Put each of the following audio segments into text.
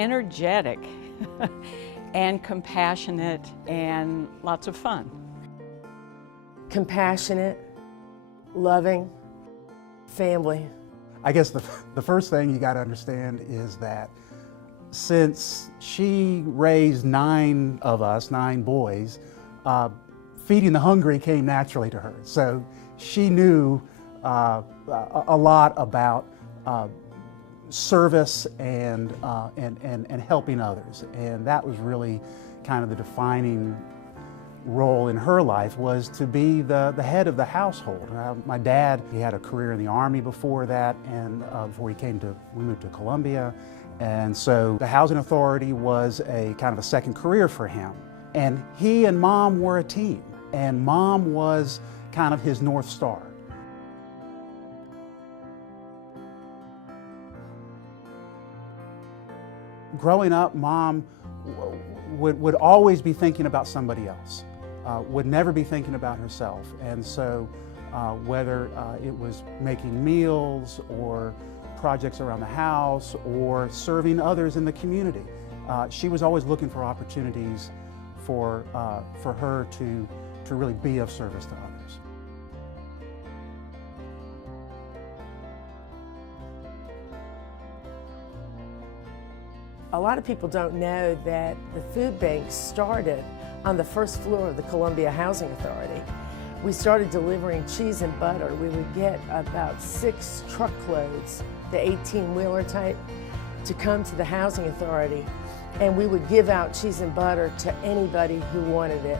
energetic and compassionate and lots of fun. Compassionate, loving, family. I guess the first thing you got to understand is that since she raised 9 of us, 9 boys, feeding the hungry came naturally to her. So she knew a lot about service and helping others, and that was really kind of the defining role in her life, was to be the head of the household. My dad, he had a career in the Army before that, and before we moved to Columbia, and so the housing authority was a kind of a second career for him. And he and Mom were a team, and Mom was kind of his North Star. Growing up, Mom would always be thinking about somebody else, would never be thinking about herself. And so whether it was making meals or projects around the house or serving others in the community, she was always looking for opportunities for her to really be of service to others. A lot of people don't know that the food bank started on the first floor of the Columbia Housing Authority. We started delivering cheese and butter. We would get about 6 truckloads, the 18-wheeler type, to come to the Housing Authority, and we would give out cheese and butter to anybody who wanted it.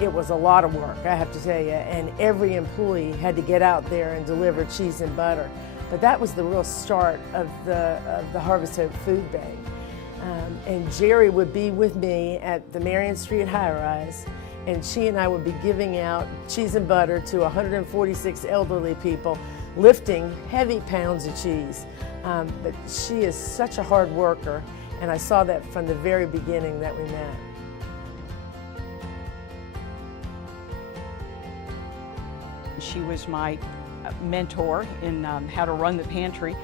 It was a lot of work, I have to tell you, and every employee had to get out there and deliver cheese and butter. But that was the real start of the Harvest Hope Food Bank. And Gery would be with me at the Marion Street high-rise, and she and I would be giving out cheese and butter to 146 elderly people, lifting heavy pounds of cheese. But she is such a hard worker, and I saw that from the very beginning that we met. She was my mentor in how to run the pantry.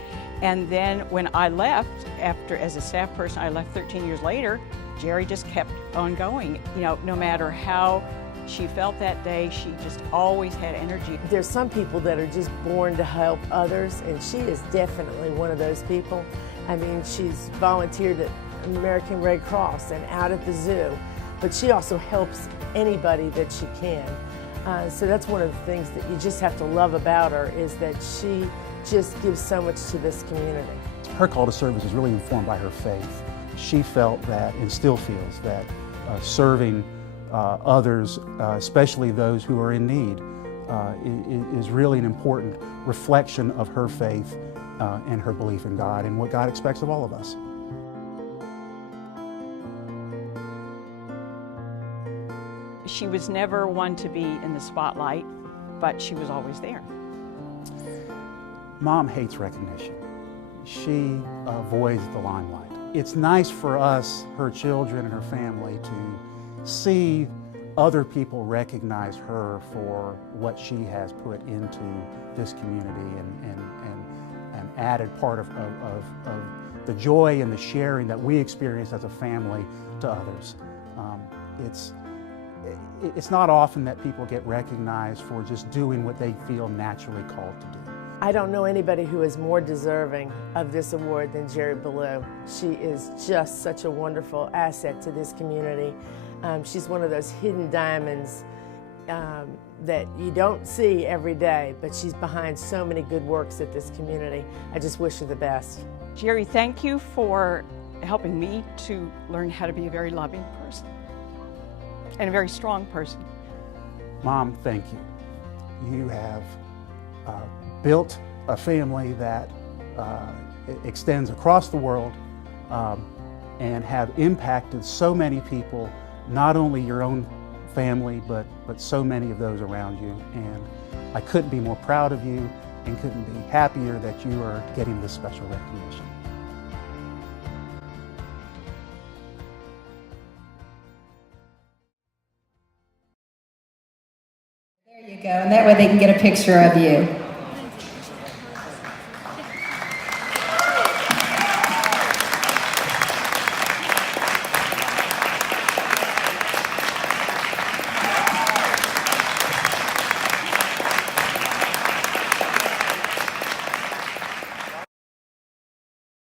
And then when I left, as a staff person, I left 13 years later, Gery just kept on going. You know, no matter how she felt that day, she just always had energy. There's some people that are just born to help others, and she is definitely one of those people. I mean, she's volunteered at American Red Cross and out at the zoo, but she also helps anybody that she can. So that's one of the things that you just have to love about her, is that she just gives so much to this community. Her call to service is really informed by her faith. She felt that, and still feels, that serving others, especially those who are in need, is really an important reflection of her faith and her belief in God and what God expects of all of us. She was never one to be in the spotlight, but she was always there. Mom hates recognition. She avoids the limelight. It's nice for us, her children and her family, to see other people recognize her for what she has put into this community and added part of the joy and the sharing that we experience as a family to others. It's not often that people get recognized for just doing what they feel naturally called to do. I don't know anybody who is more deserving of this award than Gery Ballou. She is just such a wonderful asset to this community. She's one of those hidden diamonds that you don't see every day, but she's behind so many good works at this community. I just wish her the best. Gery, thank you for helping me to learn how to be a very loving person and a very strong person. Mom, thank you. You have built a family that extends across the world and have impacted so many people, not only your own family, but so many of those around you. And I couldn't be more proud of you and couldn't be happier that you are getting this special recognition. There you go, and that way they can get a picture of you.